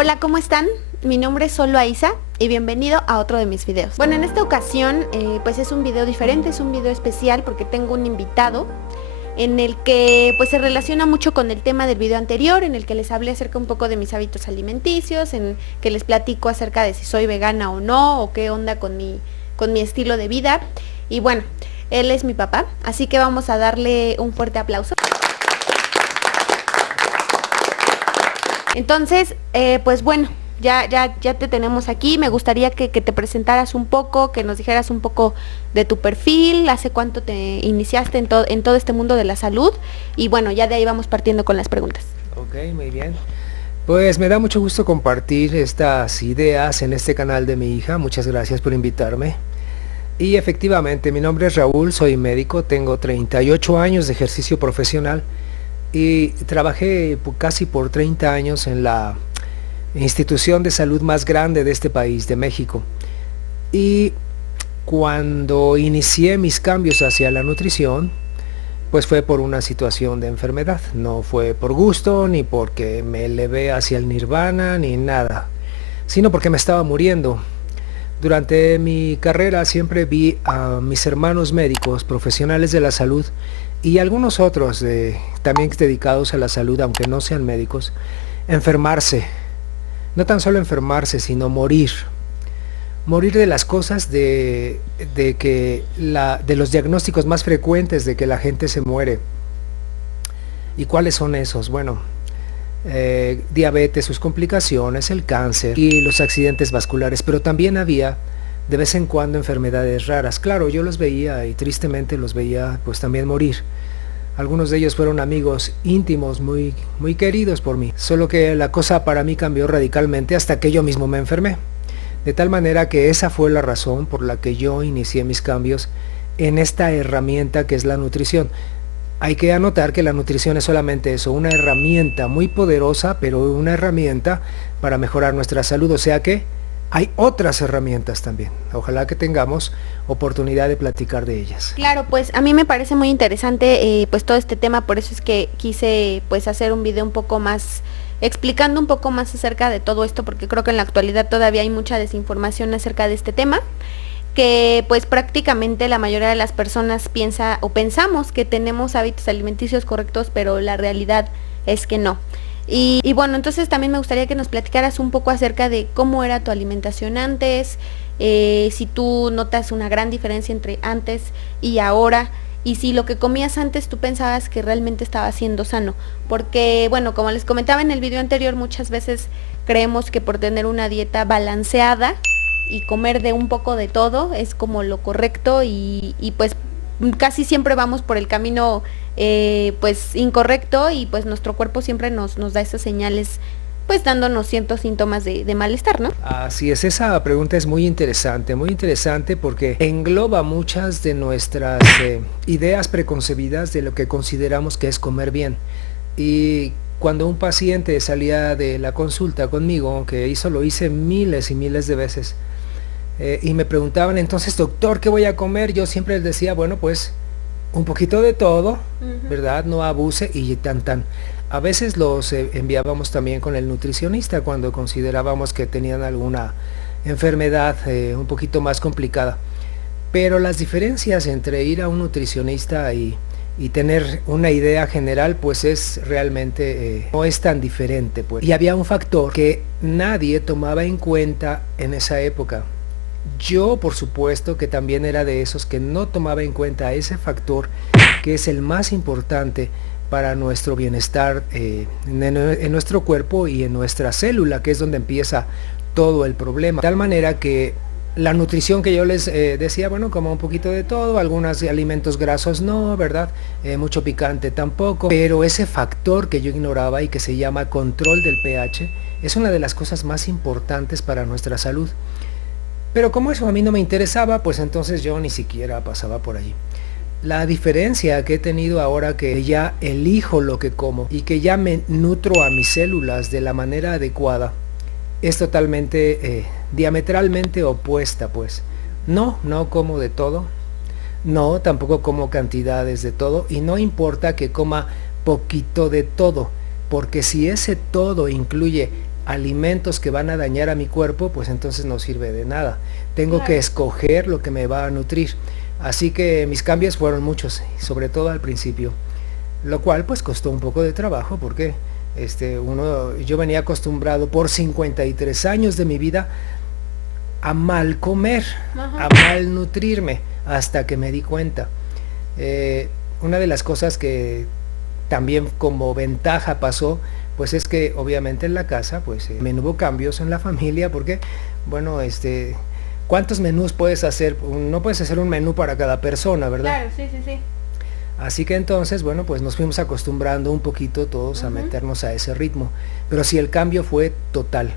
Hola, ¿cómo están? Mi nombre es Solo Aiza y bienvenido a otro de mis videos. Bueno, en esta ocasión pues es un video diferente, es un video especial porque tengo un invitado en el que pues se relaciona mucho con el tema del video anterior, en el que les hablé acerca un poco de mis hábitos alimenticios, en que les platico acerca de si soy vegana o no, o qué onda con mi estilo de vida. Y bueno, él es mi papá, así que vamos a darle un fuerte aplauso. Entonces, pues bueno, ya te tenemos aquí. Me gustaría que te presentaras un poco, que nos dijeras un poco de tu perfil, hace cuánto te iniciaste en todo este mundo de la salud, y bueno, ya de ahí vamos partiendo con las preguntas. Ok, muy bien. Pues me da mucho gusto compartir estas ideas en este canal de mi hija. Muchas gracias por invitarme. Y efectivamente, mi nombre es Raúl, soy médico, tengo 38 años de ejercicio profesional y trabajé casi por 30 años en la institución de salud más grande de este país, de México. Y cuando inicié mis cambios hacia la nutrición, pues fue por una situación de enfermedad, no fue por gusto, ni porque me elevé hacia el nirvana, ni nada, sino porque me estaba muriendo. Durante mi carrera siempre vi a mis hermanos médicos, profesionales de la salud, y algunos otros también dedicados a la salud, aunque no sean médicos, enfermarse. No tan solo enfermarse, sino morir. Morir de las cosas de los diagnósticos más frecuentes de que la gente se muere. ¿Y cuáles son esos? Bueno, diabetes, sus complicaciones, el cáncer y los accidentes vasculares, pero también había de vez en cuando enfermedades raras. Claro, yo los veía y tristemente los veía pues también morir. Algunos de ellos fueron amigos íntimos, muy queridos por mí, solo que la cosa para mí cambió radicalmente hasta que yo mismo me enfermé. De tal manera que esa fue la razón por la que yo inicié mis cambios en esta herramienta que es la nutrición. Hay que anotar que la nutrición es solamente eso, una herramienta muy poderosa, pero una herramienta para mejorar nuestra salud. O sea que hay otras herramientas también. Ojalá que tengamos oportunidad de platicar de ellas. Claro, pues a mí me parece muy interesante pues todo este tema, por eso es que quise pues hacer un video un poco más explicando un poco más acerca de todo esto, porque creo que en la actualidad todavía hay mucha desinformación acerca de este tema, que pues prácticamente la mayoría de las personas piensa o pensamos que tenemos hábitos alimenticios correctos, pero la realidad es que no. Y bueno, entonces también me gustaría que nos platicaras un poco acerca de cómo era tu alimentación antes, si tú notas una gran diferencia entre antes y ahora, y si lo que comías antes tú pensabas que realmente estaba siendo sano, porque bueno, como les comentaba en el video anterior, muchas veces creemos que por tener una dieta balanceada y comer de un poco de todo es como lo correcto, y pues casi siempre vamos por el camino pues incorrecto, y pues nuestro cuerpo siempre nos da esas señales, pues dándonos ciertos síntomas de malestar, ¿no? Así es, esa pregunta es muy interesante porque engloba muchas de nuestras ideas preconcebidas de lo que consideramos que es comer bien. Y cuando un paciente salía de la consulta conmigo, que lo hice miles y miles de veces, y me preguntaban entonces, doctor, ¿qué voy a comer? Yo siempre les decía, bueno, pues un poquito de todo, ¿verdad? No abuse y tan. A veces los enviábamos también con el nutricionista cuando considerábamos que tenían alguna enfermedad un poquito más complicada. Pero las diferencias entre ir a un nutricionista y tener una idea general, pues es realmente, no es tan diferente, pues. Y había un factor que nadie tomaba en cuenta en esa época. Yo, por supuesto, que también era de esos que no tomaba en cuenta ese factor que es el más importante para nuestro bienestar en nuestro cuerpo y en nuestra célula, que es donde empieza todo el problema. De tal manera que la nutrición que yo les decía, bueno, como un poquito de todo, algunos alimentos grasos no, ¿verdad? Mucho picante tampoco, pero ese factor que yo ignoraba y que se llama control del pH es una de las cosas más importantes para nuestra salud. Pero como eso a mí no me interesaba, pues entonces yo ni siquiera pasaba por allí. La diferencia que he tenido ahora que ya elijo lo que como y que ya me nutro a mis células de la manera adecuada, es totalmente, diametralmente opuesta, pues. No como de todo, no, tampoco como cantidades de todo, y no importa que coma poquito de todo, porque si ese todo incluye alimentos que van a dañar a mi cuerpo, pues entonces no sirve de nada. Tengo que escoger lo que me va a nutrir. Así que mis cambios fueron muchos, sobre todo al principio, lo cual pues costó un poco de trabajo porque yo venía acostumbrado por 53 años de mi vida a mal comer, a mal nutrirme, hasta que me di cuenta. Una de las cosas que también como ventaja pasó, pues es que obviamente en la casa, pues hubo cambios en la familia, porque, bueno, ¿cuántos menús puedes hacer? No puedes hacer un menú para cada persona, ¿verdad? Claro, sí, sí, sí. Así que entonces, bueno, pues nos fuimos acostumbrando un poquito todos a meternos a ese ritmo. Pero sí, el cambio fue total.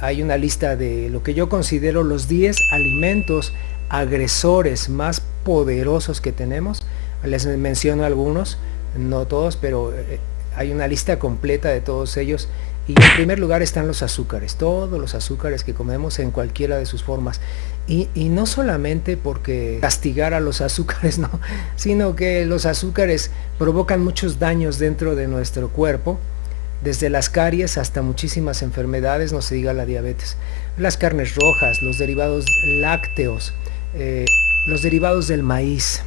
Hay una lista de lo que yo considero los 10 alimentos agresores más poderosos que tenemos. Les menciono algunos, no todos, pero hay una lista completa de todos ellos. Y en primer lugar están los azúcares, todos los azúcares que comemos en cualquiera de sus formas. Y no solamente porque castigar a los azúcares, no, sino que los azúcares provocan muchos daños dentro de nuestro cuerpo, desde las caries hasta muchísimas enfermedades, no se diga la diabetes. Las carnes rojas, los derivados lácteos, los derivados del maíz,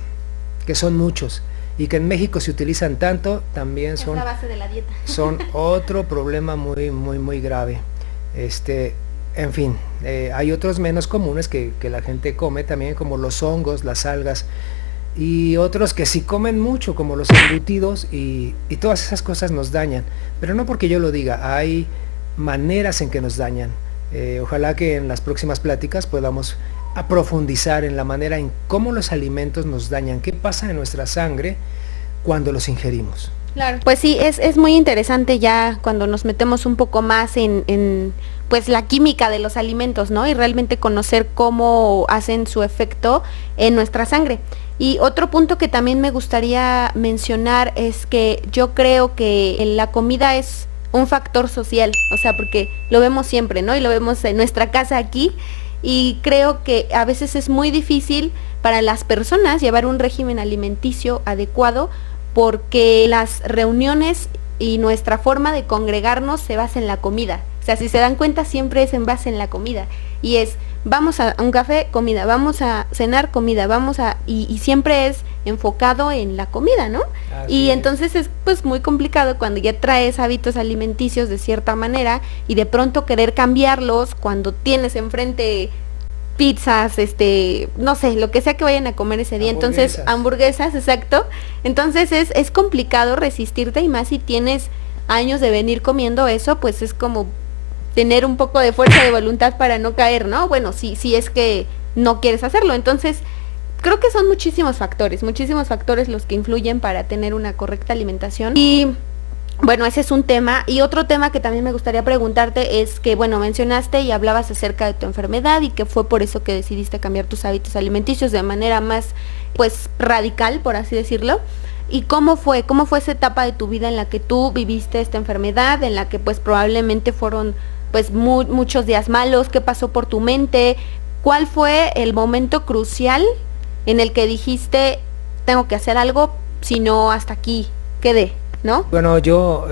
que son muchos, y que en México se utilizan tanto, también son, es la base de la dieta. son otro problema muy grave. En fin, hay otros menos comunes que la gente come también, como los hongos, las algas, y otros que sí comen mucho, como los embutidos, y todas esas cosas nos dañan, pero no porque yo lo diga, hay maneras en que nos dañan. Ojalá que en las próximas pláticas podamos a profundizar en la manera en cómo los alimentos nos dañan, qué pasa en nuestra sangre cuando los ingerimos. Claro, pues sí, es muy interesante ya cuando nos metemos un poco más en pues la química de los alimentos, ¿no? Y realmente conocer cómo hacen su efecto en nuestra sangre. Y otro punto que también me gustaría mencionar es que yo creo que la comida es un factor social, o sea, porque lo vemos siempre, ¿no? Y lo vemos en nuestra casa aquí, y creo que a veces es muy difícil para las personas llevar un régimen alimenticio adecuado, porque las reuniones y nuestra forma de congregarnos se basa en la comida. O sea, si se dan cuenta, siempre es en base en la comida. Y es, vamos a un café, comida, vamos a cenar, comida, y siempre es enfocado en la comida, ¿no? Y entonces es pues muy complicado cuando ya traes hábitos alimenticios de cierta manera y de pronto querer cambiarlos cuando tienes enfrente pizzas, no sé, lo que sea que vayan a comer ese día. Entonces, hamburguesas, exacto. Entonces es complicado resistirte, y más si tienes años de venir comiendo eso, pues es como tener un poco de fuerza de voluntad para no caer, ¿no? Bueno, si es que no quieres hacerlo. Entonces, creo que son muchísimos factores los que influyen para tener una correcta alimentación. Y bueno, ese es un tema. Y otro tema que también me gustaría preguntarte es que, bueno, mencionaste y hablabas acerca de tu enfermedad y que fue por eso que decidiste cambiar tus hábitos alimenticios de manera más, pues, radical, por así decirlo. ¿Y cómo fue esa etapa de tu vida en la que tú viviste esta enfermedad, en la que pues probablemente fueron pues muchos días malos? ¿Qué pasó por tu mente? ¿Cuál fue el momento crucial en el que dijiste, tengo que hacer algo, si no hasta aquí quedé, ¿no? Bueno, yo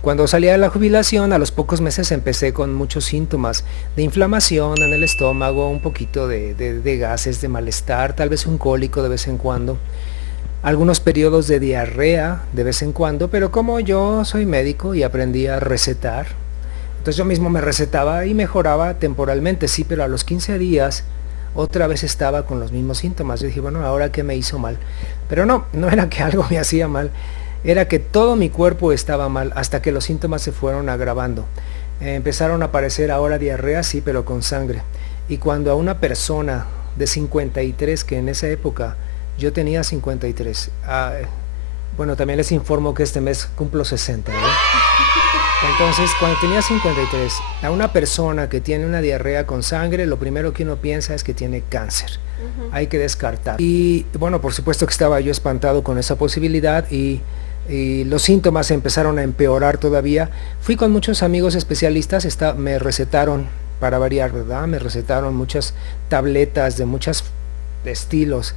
cuando salí de la jubilación, a los pocos meses empecé con muchos síntomas de inflamación en el estómago, un poquito de gases, de malestar, tal vez un cólico de vez en cuando, algunos periodos de diarrea de vez en cuando, pero como yo soy médico y aprendí a recetar, entonces yo mismo me recetaba y mejoraba temporalmente, sí, pero a los 15 días otra vez estaba con los mismos síntomas. Yo dije, bueno, ¿ahora qué me hizo mal? Pero no era que algo me hacía mal, era que todo mi cuerpo estaba mal, hasta que los síntomas se fueron agravando. Empezaron a aparecer ahora diarrea, sí, pero con sangre. Y cuando a una persona de 53, que en esa época yo tenía 53, bueno, también les informo que este mes cumplo 60, ¿no? Entonces, cuando tenía 53, a una persona que tiene una diarrea con sangre, lo primero que uno piensa es que tiene cáncer. Hay que descartar. Y bueno, por supuesto que estaba yo espantado con esa posibilidad, y los síntomas empezaron a empeorar todavía. Fui con muchos amigos especialistas, me recetaron, para variar, ¿verdad? Me recetaron muchas tabletas de muchos estilos,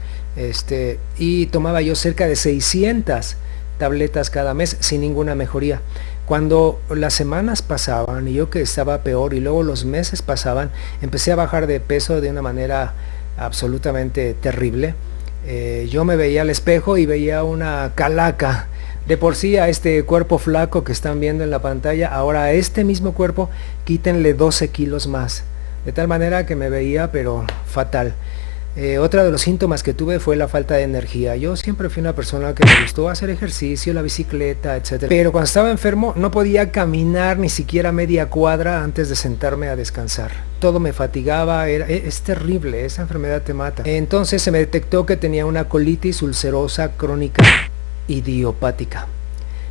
y tomaba yo cerca de 600 tabletas cada mes sin ninguna mejoría. Cuando las semanas pasaban y yo que estaba peor y luego los meses pasaban, empecé a bajar de peso de una manera absolutamente terrible. Yo me veía al espejo y veía una calaca. De por sí a este cuerpo flaco que están viendo en la pantalla, ahora a este mismo cuerpo quítenle 12 kilos más. De tal manera que me veía pero fatal. Otro de los síntomas que tuve fue la falta de energía. Yo siempre fui una persona que me gustó hacer ejercicio, la bicicleta, etcétera. Pero cuando estaba enfermo no podía caminar ni siquiera media cuadra antes de sentarme a descansar. Todo me fatigaba, es terrible, esa enfermedad te mata. Entonces se me detectó que tenía una colitis ulcerosa crónica idiopática.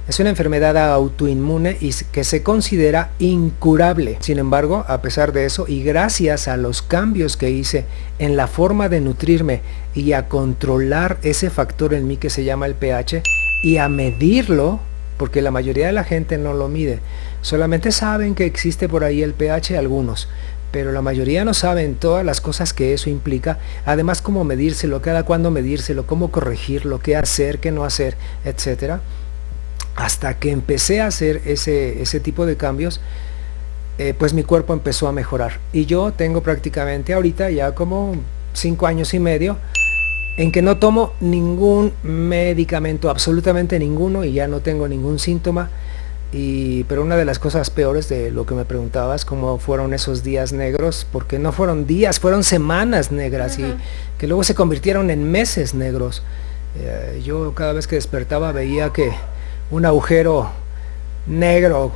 Es una enfermedad autoinmune y que se considera incurable. Sin embargo, a pesar de eso y gracias a los cambios que hice en la forma de nutrirme y a controlar ese factor en mí que se llama el pH y a medirlo, porque la mayoría de la gente no lo mide, solamente saben que existe por ahí el pH algunos, pero la mayoría no saben todas las cosas que eso implica, además cómo medírselo, cada cuándo medírselo, cómo corregirlo, qué hacer, qué no hacer, etcétera. Hasta que empecé a hacer ese tipo de cambios, pues mi cuerpo empezó a mejorar. Y yo tengo prácticamente ahorita ya como 5 años y medio en que no tomo ningún medicamento, absolutamente ninguno, y ya no tengo ningún síntoma. Pero una de las cosas peores de lo que me preguntabas, cómo fueron esos días negros, porque no fueron días, fueron semanas negras y que luego se convirtieron en meses negros. Yo cada vez que despertaba veía que un agujero negro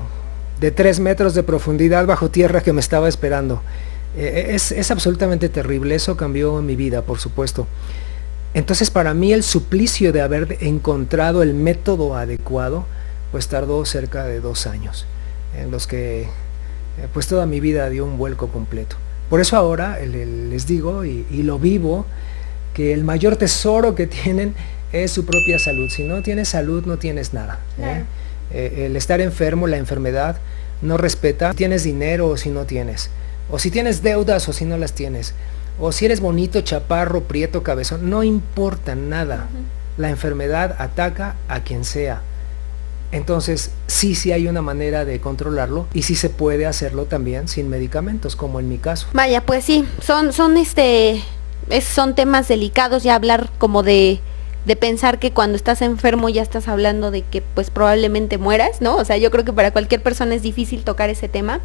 de 3 metros de profundidad bajo tierra que me estaba esperando. Es absolutamente terrible, eso cambió mi vida, por supuesto. Entonces para mí el suplicio de haber encontrado el método adecuado, pues tardó cerca de 2 años, en los que pues toda mi vida dio un vuelco completo. Por eso ahora les digo y lo vivo, que el mayor tesoro que tienen es su propia salud. Si no tienes salud, no tienes nada. Claro. El estar enfermo, la enfermedad, no respeta si tienes dinero o si no tienes, o si tienes deudas o si no las tienes, o si eres bonito, chaparro, prieto, cabezón, no importa nada. La enfermedad ataca a quien sea. Entonces, sí hay una manera de controlarlo y sí se puede hacerlo también sin medicamentos, como en mi caso. Vaya, pues sí, son temas delicados, ya hablar como de pensar que cuando estás enfermo ya estás hablando de que pues probablemente mueras, ¿no? O sea, yo creo que para cualquier persona es difícil tocar ese tema.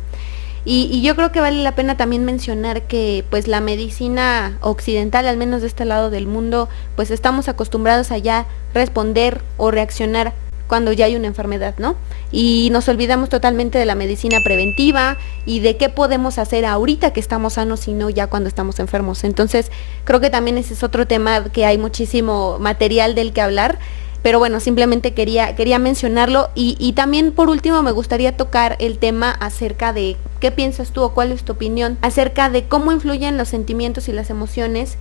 Y yo creo que vale la pena también mencionar que pues la medicina occidental, al menos de este lado del mundo, pues estamos acostumbrados a ya responder o reaccionar cuando ya hay una enfermedad, ¿no? Y nos olvidamos totalmente de la medicina preventiva y de qué podemos hacer ahorita que estamos sanos y no ya cuando estamos enfermos. Entonces, creo que también ese es otro tema que hay muchísimo material del que hablar, pero bueno, simplemente quería mencionarlo y también por último me gustaría tocar el tema acerca de qué piensas tú o cuál es tu opinión acerca de cómo influyen los sentimientos y las emociones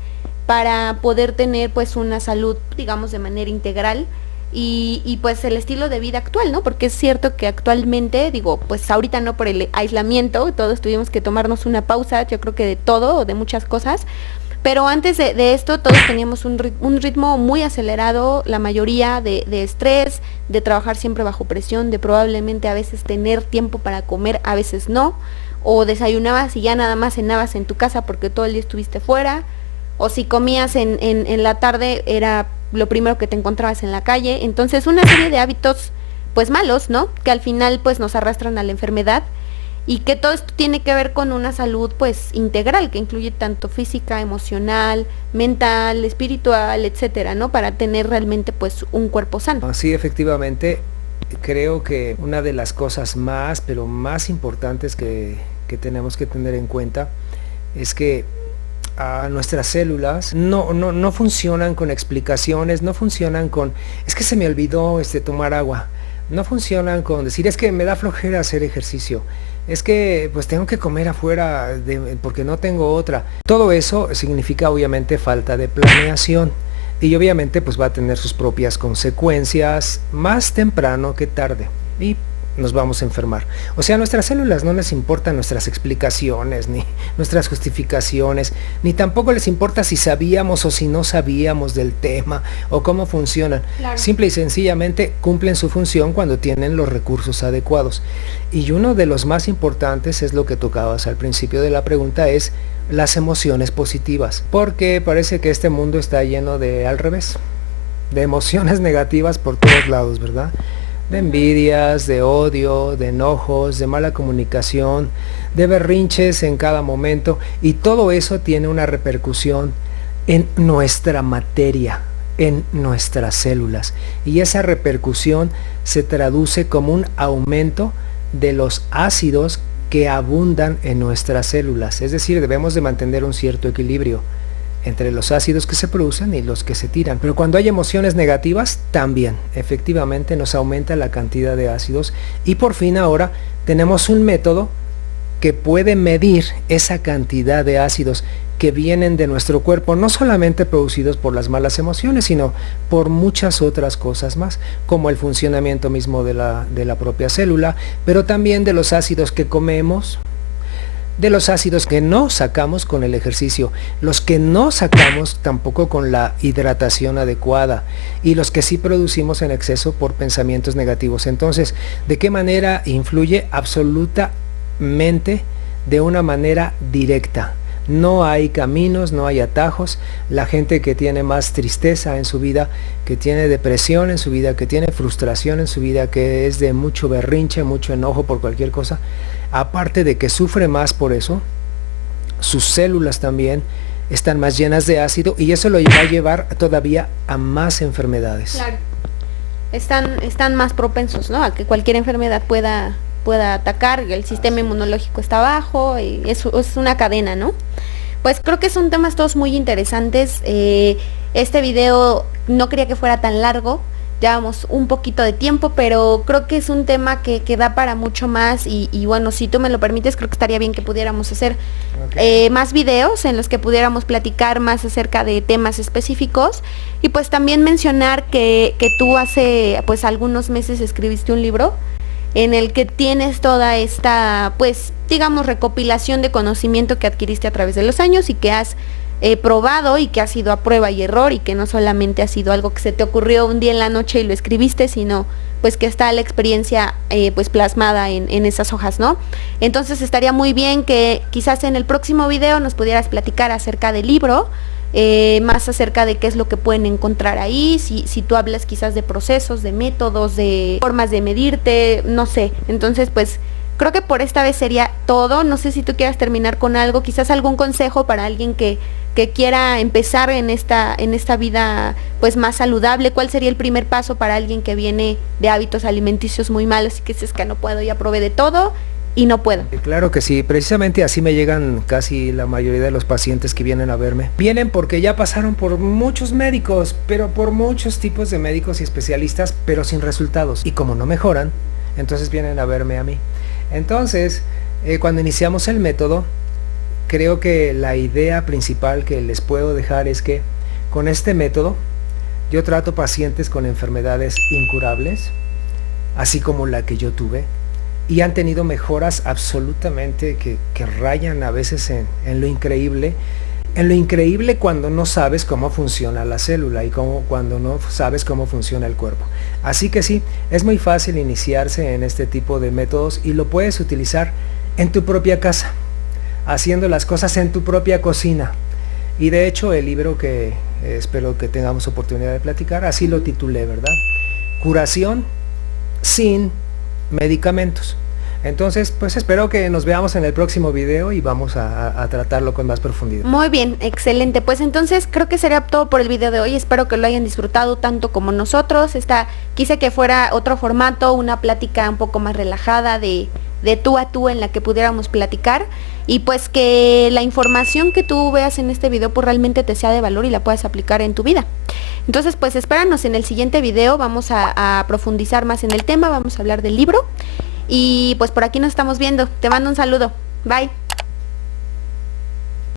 para poder tener pues una salud, digamos, de manera integral. Y pues el estilo de vida actual, ¿no? Porque es cierto que actualmente, digo, pues ahorita no por el aislamiento, todos tuvimos que tomarnos una pausa, yo creo que de todo, o de muchas cosas, pero antes de esto todos teníamos un ritmo muy acelerado, la mayoría de estrés, de trabajar siempre bajo presión, de probablemente a veces tener tiempo para comer, a veces no, o desayunabas y ya nada más cenabas en tu casa porque todo el día estuviste fuera, o si comías en la tarde era lo primero que te encontrabas en la calle. Entonces una serie de hábitos pues malos, ¿no? Que al final pues nos arrastran a la enfermedad y que todo esto tiene que ver con una salud pues integral que incluye tanto física, emocional, mental, espiritual, etcétera, ¿no? Para tener realmente pues un cuerpo sano. Sí, efectivamente, creo que una de las cosas más, pero más importantes que tenemos que tener en cuenta es que nuestras células no funcionan con explicaciones, no funcionan con, es que se me olvidó tomar agua, no funcionan con decir, es que me da flojera hacer ejercicio, es que pues tengo que comer afuera porque no tengo otra. Todo eso significa obviamente falta de planeación y obviamente pues va a tener sus propias consecuencias más temprano que tarde. Y nos vamos a enfermar. O sea, a nuestras células no les importan nuestras explicaciones, ni nuestras justificaciones, ni tampoco les importa si sabíamos o si no sabíamos del tema, o cómo funcionan. Claro. Simple y sencillamente cumplen su función cuando tienen los recursos adecuados. Y uno de los más importantes es lo que tocabas al principio de la pregunta, es las emociones positivas. Porque parece que este mundo está lleno de al revés, de emociones negativas por todos lados, ¿verdad? De envidias, de odio, de enojos, de mala comunicación, de berrinches en cada momento, y todo eso tiene una repercusión en nuestra materia, en nuestras células, y esa repercusión se traduce como un aumento de los ácidos que abundan en nuestras células. Es decir, debemos de mantener un cierto equilibrio entre los ácidos que se producen y los que se tiran. Pero cuando hay emociones negativas, también, efectivamente, nos aumenta la cantidad de ácidos. Y por fin ahora tenemos un método que puede medir esa cantidad de ácidos que vienen de nuestro cuerpo, no solamente producidos por las malas emociones, sino por muchas otras cosas más, como el funcionamiento mismo de la propia célula, pero también de los ácidos que comemos, de los ácidos que no sacamos con el ejercicio, los que no sacamos tampoco con la hidratación adecuada, y los que sí producimos en exceso por pensamientos negativos. Entonces, ¿de qué manera influye? Absolutamente de una manera directa. No hay caminos, no hay atajos. La gente que tiene más tristeza en su vida, que tiene depresión en su vida, que tiene frustración en su vida, que es de mucho berrinche, mucho enojo por cualquier cosa, aparte de que sufre más por eso, sus células también están más llenas de ácido, y eso lo va a llevar todavía a más enfermedades. Claro. Están más propensos, ¿no?, a que cualquier enfermedad pueda atacar, el sistema inmunológico está bajo, y eso es una cadena, ¿no? Pues creo que son temas todos muy interesantes. Este video no quería que fuera tan largo, llevamos un poquito de tiempo, pero creo que es un tema que da para mucho más, y bueno, si tú me lo permites, creo que estaría bien que pudiéramos hacer más videos en los que pudiéramos platicar más acerca de temas específicos, y pues también mencionar que tú hace pues algunos meses escribiste un libro en el que tienes toda esta, pues, digamos, recopilación de conocimiento que adquiriste a través de los años y que has probado, y que ha sido a prueba y error, y que no solamente ha sido algo que se te ocurrió un día en la noche y lo escribiste, sino pues que está la experiencia pues plasmada en esas hojas, ¿no? Entonces estaría muy bien que quizás en el próximo video nos pudieras platicar acerca del libro, más acerca de qué es lo que pueden encontrar ahí, si tú hablas quizás de procesos, de métodos, de formas de medirte, no sé. Entonces pues creo que por esta vez sería todo. No sé si tú quieras terminar con algo, quizás algún consejo para alguien que quiera empezar en esta vida pues más saludable. ¿Cuál sería el primer paso para alguien que viene de hábitos alimenticios muy malos y que dices que no puedo, ya probé de todo y no puedo? Claro que sí, precisamente así me llegan casi la mayoría de los pacientes que vienen a verme. Vienen porque ya pasaron por muchos médicos, pero por muchos tipos de médicos y especialistas, pero sin resultados. Y como no mejoran, entonces vienen a verme a mí. Entonces, cuando iniciamos el método, creo que la idea principal que les puedo dejar es que con este método yo trato pacientes con enfermedades incurables, así como la que yo tuve, y han tenido mejoras absolutamente que rayan a veces en lo increíble. En lo increíble cuando no sabes cómo funciona la célula y cuando no sabes cómo funciona el cuerpo. Así que sí, es muy fácil iniciarse en este tipo de métodos, y lo puedes utilizar en tu propia casa, haciendo las cosas en tu propia cocina. Y de hecho el libro que espero que tengamos oportunidad de platicar, así lo titulé, ¿verdad? Curación sin medicamentos. Entonces, pues espero que nos veamos en el próximo video y vamos a tratarlo con más profundidad. Muy bien, excelente. Pues entonces creo que sería todo por el video de hoy. Espero que lo hayan disfrutado tanto como nosotros. Quise que fuera otro formato, una plática un poco más relajada de tú a tú, en la que pudiéramos platicar, y pues que la información que tú veas en este video pues realmente te sea de valor y la puedas aplicar en tu vida. Entonces pues espéranos en el siguiente video, vamos a profundizar más en el tema, vamos a hablar del libro, y pues por aquí nos estamos viendo. Te mando un saludo, bye.